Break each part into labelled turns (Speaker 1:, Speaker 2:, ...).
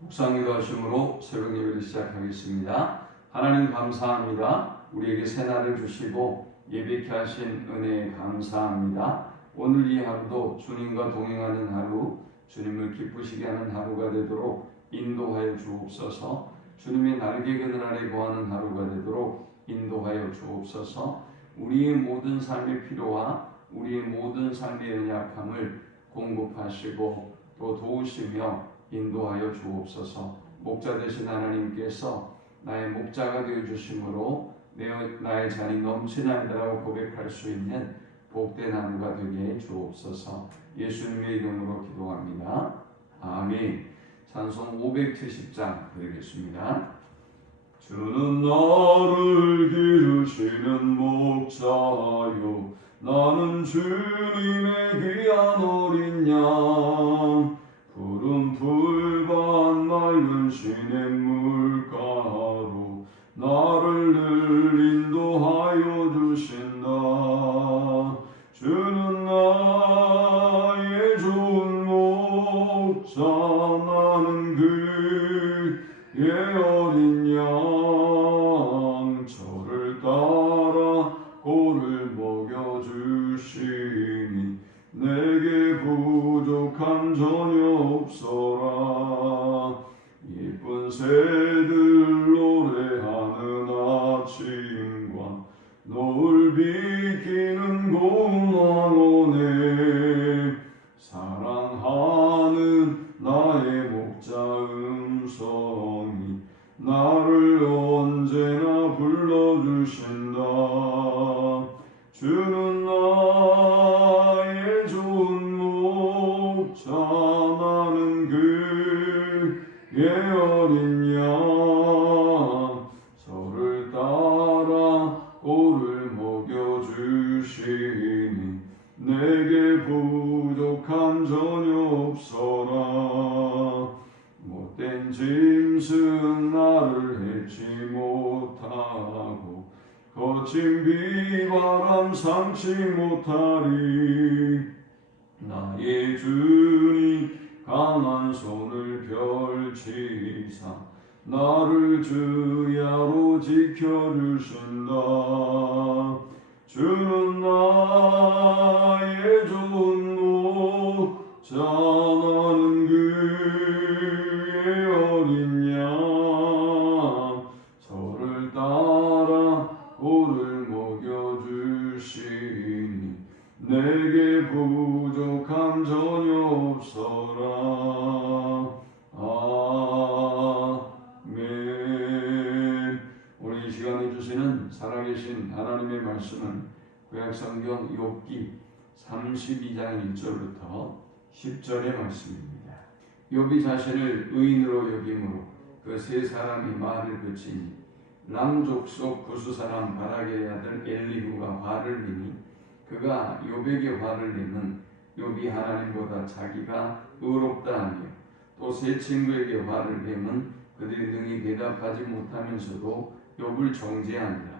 Speaker 1: 묵상기도 하심으로 새벽 예배를 시작하겠습니다. 하나님 감사합니다. 우리에게 새날을 주시고 예배케 하신 은혜에 감사합니다. 오늘 이 하루도 주님과 동행하는 하루, 주님을 기쁘시게 하는 하루가 되도록 인도하여 주옵소서. 주님의 날개 그늘 아래 거하는 하루가 되도록 인도하여 주옵소서. 우리의 모든 삶의 필요와 우리의 모든 삶의 연약함을 공급하시고 또 도우시며 인도하여 주옵소서. 목자 되신 하나님께서 나의 목자가 되어 주심으로 내 나의 잔이 넘치나이다라고 고백할 수 있는 복된 하루가 되게 해 주옵소서. 예수님의 이름으로 기도합니다. 아멘. 찬송 570장 드리겠습니다. 주는 나를 기르시는 목자요 나는 주님의 귀한 어린 양 푸른 풀밭 맑은 시냇 못된 짐승 나를 해치 못하고 거친 비바람 삼치 못하리. 나의 주님 강한 손을 펼치사 나를 주야로 지켜주신다. 주는 나의 좋은 목자 나는 꼴을 먹여주시니 내게 부족함 전혀 없어라. 아멘. 오늘 이 시간에 주시는 살아계신 하나님의 말씀은 구약성경 욥기 32장 1절부터 10절의 말씀입니다. 욥이 자신을 의인으로 여김으로 그 세 사람이 말을 그치니 람족 속 구수 사람 바라게의 아들 엘리후가 화를 내니 그가 욥에게 화를 내는 욥이 하나님보다 자기가 의롭다 하며 또 세 친구에게 화를 내면 그들이 능히 대답하지 못하면서도 욥을 정죄하니라.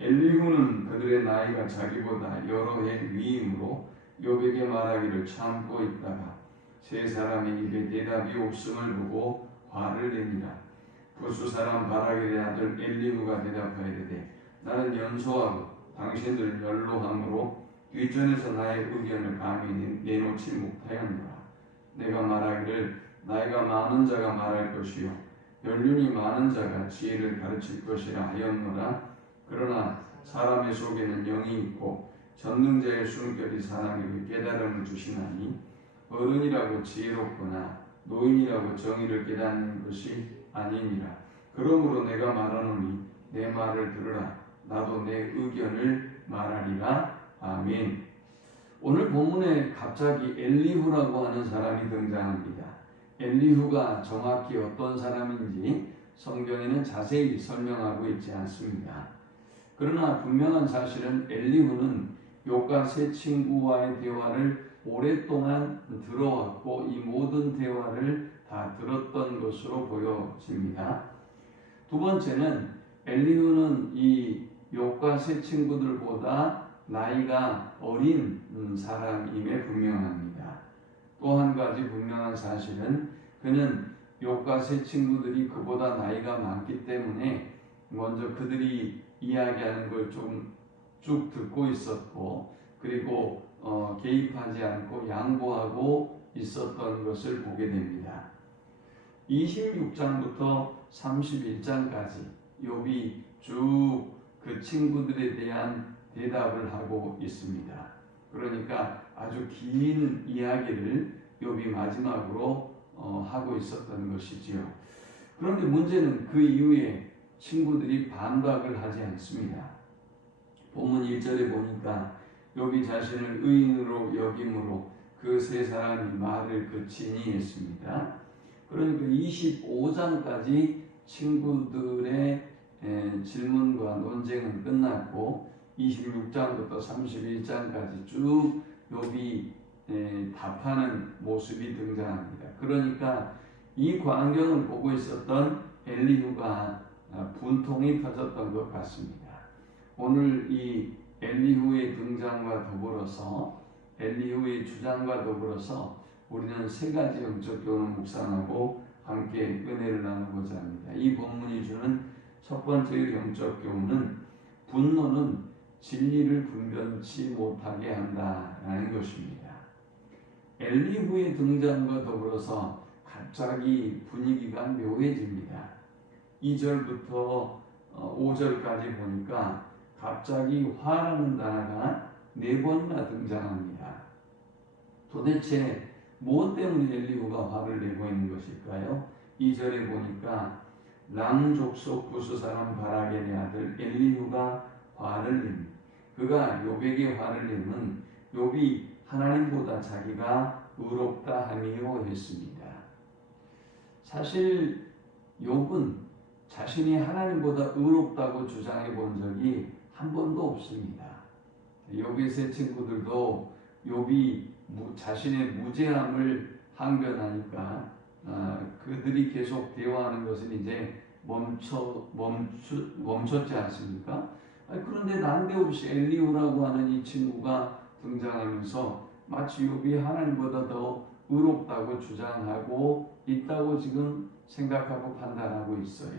Speaker 1: 엘리후는 그들의 나이가 자기보다 여러 해 위이므로 욥에게 말하기를 참고 있다가 세 사람의 입에 대답이 없음을 보고 화를 내니라 구수 사람 바라기의 아들 엘리후가 대답하이르되 나는 연소하고 당신들 연로함으로 뒷전에서 나의 의견을 감히 내놓지 못하였노라. 내가 말하기를 나이가 많은 자가 말할 것이요 연륜이 많은 자가 지혜를 가르칠 것이라 하였노라. 그러나 사람의 속에는 영이 있고 전능자의 숨결이 사람에게 깨달음을 주시나니 어른이라고 지혜롭거나 노인이라고 정의를 깨닫는 것이 아니니라. 그러므로 내가 말하노니 내 말을 들으라. 나도 내 의견을 말하리라. 아멘. 오늘 본문에 갑자기 엘리후라고 하는 사람이 등장합니다. 엘리후가 정확히 어떤 사람인지 성경에는 자세히 설명하고 있지 않습니다. 그러나 분명한 사실은 엘리후는 욕과 세 친구와의 대화를 오랫동안 들어왔고 이 모든 대화를 다 들었던 것으로 보여집니다. 두 번째는 엘리후는 이 욕과 세 친구들보다 나이가 어린 음, 사람임에 분명합니다. 또 한 가지 분명한 사실은 그는 욥과 세 친구들이 그보다 나이가 많기 때문에 먼저 그들이 이야기하는 걸 좀 쭉 듣고 있었고 그리고 어, 개입하지 않고 양보하고 있었던 것을 보게 됩니다. 26장부터 31장까지 욥이 쭉 그 친구들에 대한 대답을 하고 있습니다. 그러니까 아주 긴 이야기를 욥이 마지막으로 어, 하고 있었던 것이지요. 그런데 문제는 그 이후에 친구들이 반박을 하지 않습니다. 본문 1절에 보니까 욥이 자신을 의인으로 여김으로 그 세 사람이 말을 그치니 했습니다. 그러니까 25장까지 친구들의 에, 질문과 논쟁은 끝났고 26장부터 31장까지 쭉 욥이 에, 답하는 모습이 등장합니다. 그러니까 이 광경을 보고 있었던 엘리후가 아, 분통이 터졌던 것 같습니다. 오늘 이 엘리후의 등장과 더불어서 엘리후의 주장과 더불어서 우리는 세 가지 영적 교훈을 묵상하고 함께 은혜를 나누고자 합니다. 이 본문이 주는 첫 번째 영적 교훈은 분노는 진리를 분변치 못하게 한다라는 것입니다. 엘리후의 등장과 더불어서 갑자기 분위기가 묘해집니다. 2절부터 5절까지 보니까 갑자기 화라는 단어가 네 번이나 등장합니다. 도대체 무엇 때문에 엘리후가 화를 내고 있는 것일까요? 2절에 보니까 랑 족속 구스 사람 바라게의 아들 엘리후가 화를 냅 그가 요백에 화를 내면 욥이 하나님보다 자기가 의롭다 함이요 했습니다. 사실 욥은 자신이 하나님보다 의롭다고 주장해 본 적이 한 번도 없습니다. 욥의 세 친구들도 욥이 자신의 무죄함을 항변하니까 아, 그들이 계속 대화하는 것은 이제 멈춰 멈추, 멈췄지 않습니까? 그런데 난데없이 엘리우라고 하는 이 친구가 등장하면서 마치 욥이 하나님보다 더 의롭다고 주장하고 있다고 지금 생각하고 판단하고 있어요.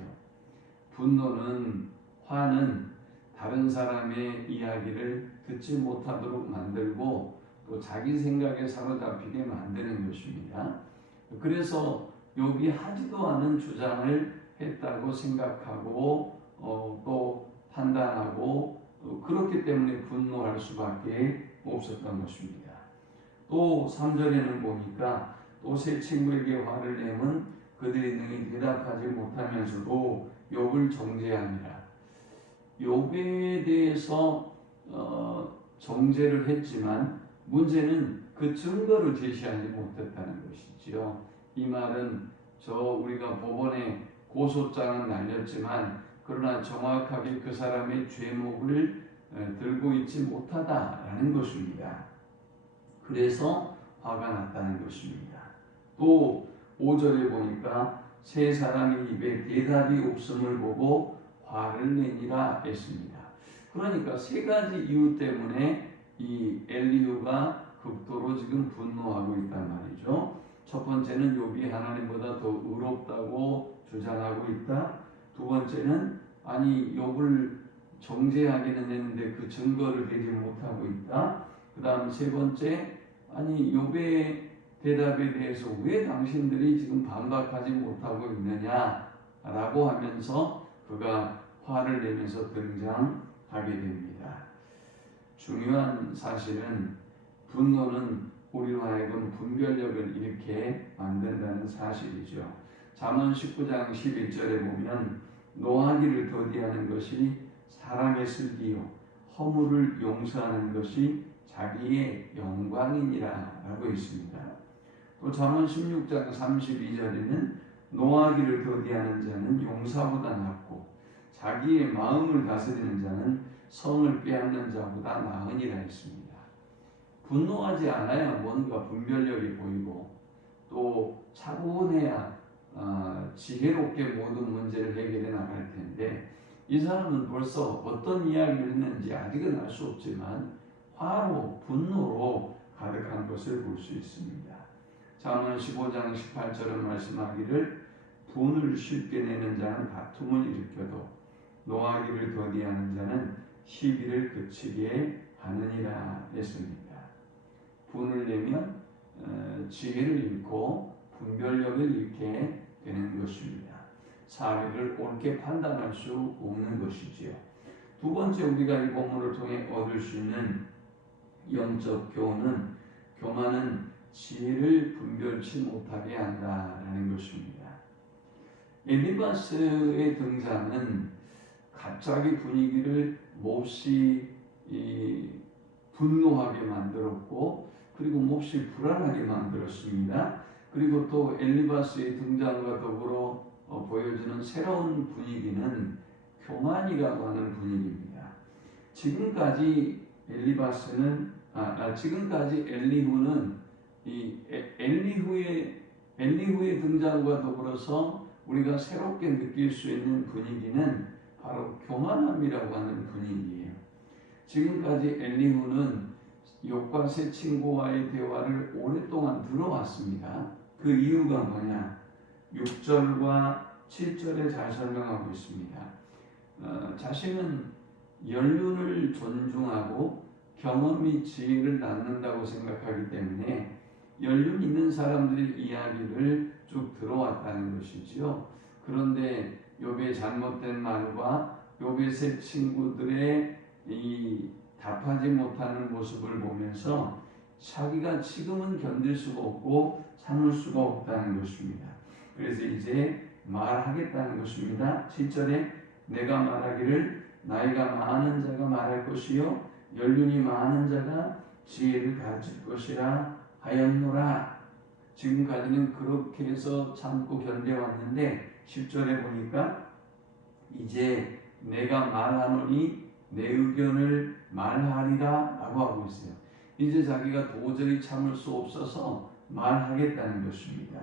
Speaker 1: 분노는 화는 다른 사람의 이야기를 듣지 못하도록 만들고 또 자기 생각에 사로잡히게 만드는 것입니다. 그래서 욥이 하지도 않은 주장을 했다고 생각하고 어, 또 판단하고 어, 그렇기 때문에 분노할 수밖에 없었던 것입니다. 또 3절에는 보니까 또 세 친구에게 화를 내면 그들이 능히 대답하지 못하면서도 욥을 정죄합니다. 욥에 대해서 어, 정죄를 했지만 문제는 그 증거를 제시하지 못했다는 것이지요. 이 말은 저 우리가 법원에 고소장은 날렸지만 그러나 정확하게 그 사람의 죄목을 들고 있지 못하다라는 것입니다. 그래서 화가 났다는 것입니다. 또 5절에 보니까 세 사람의 입에 대답이 없음을 보고 화를 내니라 했습니다. 그러니까 세 가지 이유 때문에 이 엘리후가 극도로 지금 분노하고 있단 말이죠. 첫 번째는 욥이 하나님보다 더 의롭다고 주장하고 있다. 두 번째는 아니 욥을 정죄하기는 했는데 그 증거를 대지 못하고 있다. 그 다음 세 번째 아니 욥의 대답에 대해서 왜 당신들이 지금 반박하지 못하고 있느냐라고 하면서 그가 화를 내면서 등장하게 됩니다. 중요한 사실은 분노는 우리로 하여금 분별력을 잃게 만든다는 사실이죠. 잠언 19장 11절에 보면 노하기를 더디하는 것이 사람의 슬기요 허물을 용서하는 것이 자기의 영광이니라 라고 있습니다. 또 잠언 16장 32절에는 노하기를 더디하는 자는 용사보다 낫고 자기의 마음을 다스리는 자는 성을 빼앗는 자보다 나으니라 했습니다. 분노하지 않아야 뭔가 분별력이 보이고 또 차분해야 어, 지혜롭게 모든 문제를 해결해 나갈 텐데 이 사람은 벌써 어떤 이야기를 했는지 아직은 알 수 없지만 화로 분노로 가득한 것을 볼 수 있습니다. 잠언 15장 18절은 말씀하기를 분을 쉽게 내는 자는 다툼을 일으켜도 노하기를 더디하는 자는 시비를 그치게 하느니라 했습니다. 분을 내면 어, 지혜를 잃고 분별력을 잃게 되는 것입니다. 사회를 옳게 판단할 수 없는 것이지요. 두 번째 우리가 이 본문을 통해 얻을 수 있는 영적 교훈은 교만은 지혜를 분별치 못하게 한다라는 것입니다. 엘리바스의 등장은 갑자기 분위기를 몹시 분노하게 만들었고 그리고 몹시 불안하게 만들었습니다. 그리고 또 엘리바스의 등장과 더불어 어, 보여주는 새로운 분위기는 교만이라고 하는 분위기입니다. 지금까지 엘리바스는 아, 아 지금까지 엘리후는 이 엘리후의 엘리후의 등장과 더불어서 우리가 새롭게 느낄 수 있는 분위기는 바로 교만함이라고 하는 분위기예요. 지금까지 엘리후는 욕과 새 친구와의 대화를 오랫동안 들어왔습니다. 그 이유가 뭐냐? 6절과 7절에 잘 설명하고 있습니다. 어, 자신은 연륜을 존중하고 경험이 지혜를 낳는다고 생각하기 때문에 연륜 있는 사람들의 이야기를 쭉 들어왔다는 것이지요. 그런데 욥의 잘못된 말과 욥의 새 친구들의 이 답하지 못하는 모습을 보면서 자기가 지금은 견딜 수가 없고 참을 수가 없다는 것입니다. 그래서 이제 말하겠다는 것입니다. 7절에 내가 말하기를 나이가 많은 자가 말할 것이요 연륜이 많은 자가 지혜를 가질 것이라 하였노라. 지금까지는 그렇게 해서 참고 견뎌왔는데 10절에 보니까 이제 내가 말하노니 내 의견을 말하리라 라고 하고 있어요. 이제 자기가 도저히 참을 수 없어서 말하겠다는 것입니다.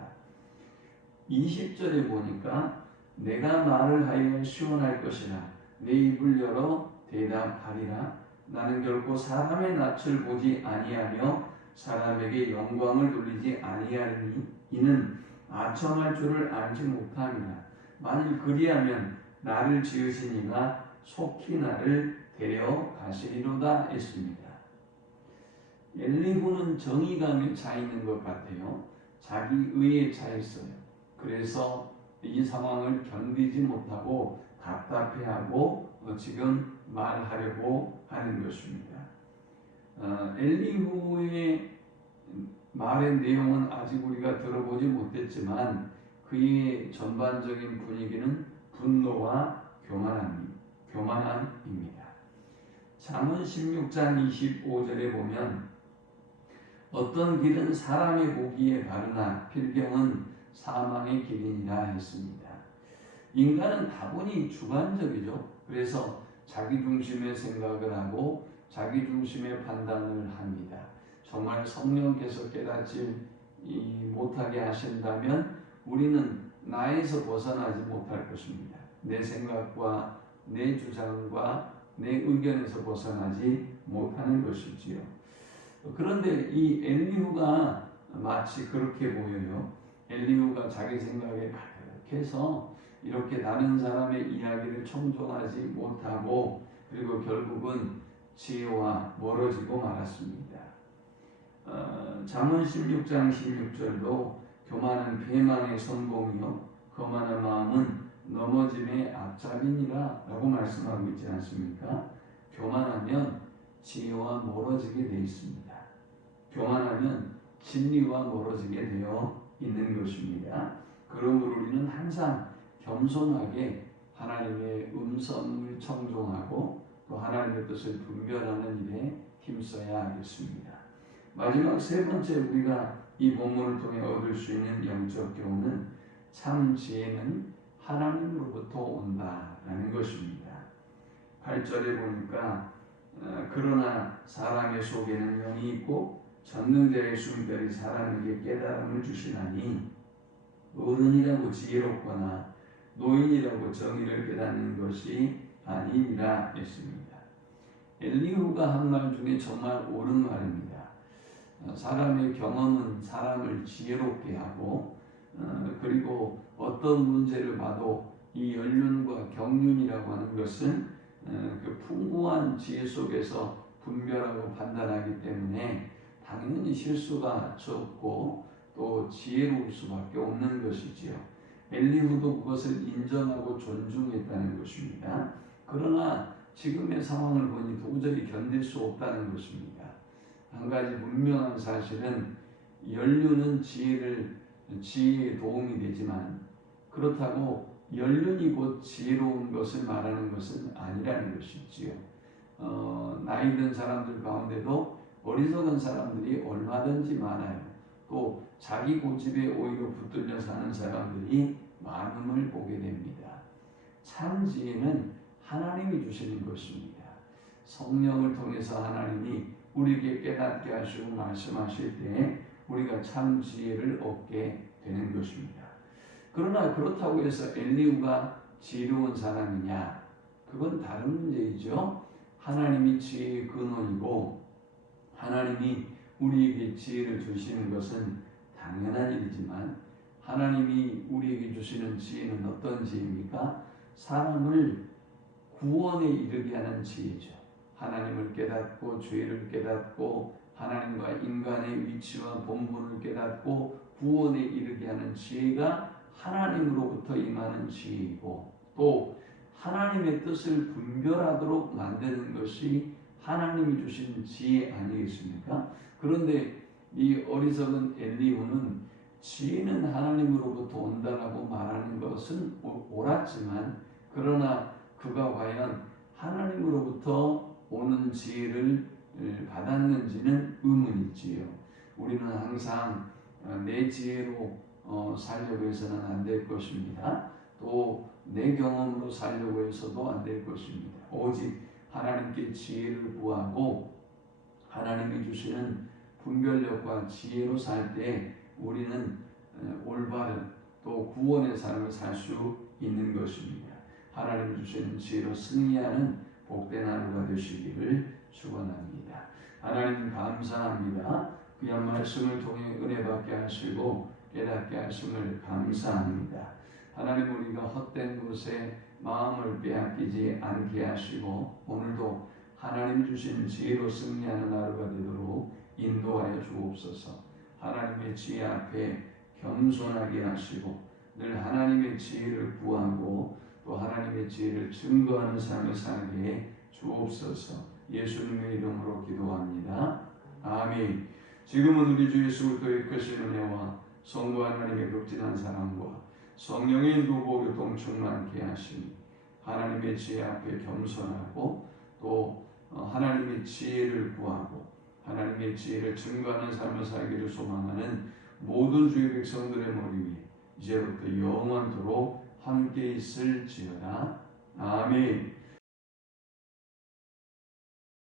Speaker 1: 20절에 보니까 내가 말을 하여 시원할 것이라 내 입을 열어 대답하리라 나는 결코 사람의 낯을 보지 아니하며 사람에게 영광을 돌리지 아니하리니 이는 아첨할 줄을 알지 못함이라 만일 그리하면 나를 지으시니가 속히 나를 데려가시리로다 했습니다. 엘리후는 정의감에 차 있는 것 같아요. 자기 의에 차 있어요. 그래서 이 상황을 견디지 못하고 답답해하고 어, 지금 말하려고 하는 것입니다. 어, 엘리후의 말의 내용은 아직 우리가 들어보지 못했지만 그의 전반적인 분위기는 분노와 교만함, 교만함입니다. 잠언 16장 25절에 보면 어떤 길은 사람의 보기에 바르나 필경은 사망의 길이니라 했습니다. 인간은 다분히 주관적이죠. 그래서 자기 중심의 생각을 하고 자기 중심의 판단을 합니다. 정말 성령께서 깨닫지 못하게 하신다면 우리는 나에서 벗어나지 못할 것입니다. 내 생각과 내 주장과 내 의견에서 벗어나지 못하는 것이지요. 그런데 이 엘리후가 마치 그렇게 보여요. 엘리후가 자기 생각에 가득해서 이렇게 다른 사람의 이야기를 청종하지 못하고 그리고 결국은 지혜와 멀어지고 말았습니다. 어, 잠언 16장 16절도 교만은 배망의 성공이요 거만한 마음은 넘어짐의 앞잡이니라 라고 말씀하고 있지 않습니까? 교만하면 지혜와 멀어지게 되어 있습니다. 교만하면 진리와 멀어지게 되어 있는 것입니다. 그러므로 우리는 항상 겸손하게 하나님의 음성을 청종하고 또 하나님의 뜻을 분별하는 일에 힘써야 하겠습니다. 마지막 세 번째 우리가 이 본문을 통해 얻을 수 있는 영적 교훈은 참 지혜는 하나님으로부터 온다라는 것입니다. 8절에 보니까 어, 그러나 사람의 속에는 영이 있고 전능자의 숨결이 사람에게 깨달음을 주시나니 어른이라고 지혜롭거나 노인이라고 정의를 깨닫는 것이 아니니라 했습니다. 엘리후가 한 말 중에 정말 옳은 말입니다. 사람의 경험은 사람을 지혜롭게 하고 어, 그리고 어떤 문제를 봐도 이 연륜과 경륜이라고 하는 것은 어, 그 풍부한 지혜 속에서 분별하고 판단하기 때문에 당연히 실수가 적고 또 지혜로울 수밖에 없는 것이지요. 엘리후도 그것을 인정하고 존중했다는 것입니다. 그러나 지금의 상황을 보니 도저히 견딜 수 없다는 것입니다. 한 가지 분명한 사실은 연륜은 지혜를 지혜에 도움이 되지만 그렇다고 연륜이 곧 지혜로운 것을 말하는 것은 아니라는 것이지요. 어, 나이 든 사람들 가운데도 어리석은 사람들이 얼마든지 많아요. 또 자기 고집에 오히려 붙들려 사는 사람들이 많음을 보게 됩니다. 참 지혜는 하나님이 주시는 것입니다. 성령을 통해서 하나님이 우리에게 깨닫게 하시고 말씀하실 때 우리가 참 지혜를 얻게 되는 것입니다. 그러나 그렇다고 해서 엘리우가 지혜로운 사람이냐? 그건 다른 문제이죠. 하나님이 지혜의 근원이고 하나님이 우리에게 지혜를 주시는 것은 당연한 일이지만 하나님이 우리에게 주시는 지혜는 어떤 지혜입니까? 사람을 구원에 이르게 하는 지혜죠. 하나님을 깨닫고 죄를 깨닫고 하나님과 인간의 위치와 본분을 깨닫고 구원에 이르게 하는 지혜가 하나님으로부터 임하는 지혜이고 또 하나님의 뜻을 분별하도록 만드는 것이 하나님이 주신 지혜 아니겠습니까? 그런데 이 어리석은 엘리후는 지혜는 하나님으로부터 온다라고 말하는 것은 옳았지만 그러나 그가 과연 하나님으로부터 오는 지혜를 받았는지는 의문이지요. 우리는 항상 어, 내 지혜로 어, 살려고 해서는 안 될 것입니다. 또 내 경험으로 살려고 해서도 안 될 것입니다. 오직 하나님께 지혜를 구하고 하나님이 주시는 분별력과 지혜로 살 때 우리는 올바른 또 구원의 삶을 살 수 있는 것입니다. 하나님 주시는 지혜로 승리하는 복된 하루가 되시기를 축원합니다. 하나님 감사합니다. 그냥 말씀을 통해 은혜 받게 하시고 깨닫게 하심을 감사합니다. 하나님 우리가 헛된 곳에 마음을 빼앗기지 않게 하시고 오늘도 하나님 주신 지혜로 승리하는 하루가 되도록 인도하여 주옵소서. 하나님의 지혜 앞에 겸손하게 하시고 늘 하나님의 지혜를 구하고 또 하나님의 지혜를 증거하는 삶을 살게 해 주옵소서. 예수님의 이름으로 기도합니다. 아멘. 지금은 우리 주 예수 그리스도의 크신 은혜와 성부 하나님의 극진한 사랑과 성령의 인도고 교통 충만케 하시니 하나님의 지혜 앞에 겸손하고 또 어, 하나님의 지혜를 구하고 하나님의 지혜를 증거하는 삶을 살기를 소망하는 모든 주의 백성들의 머리 위에 이제부터 영원토록 함께 있을지어다. 아멘.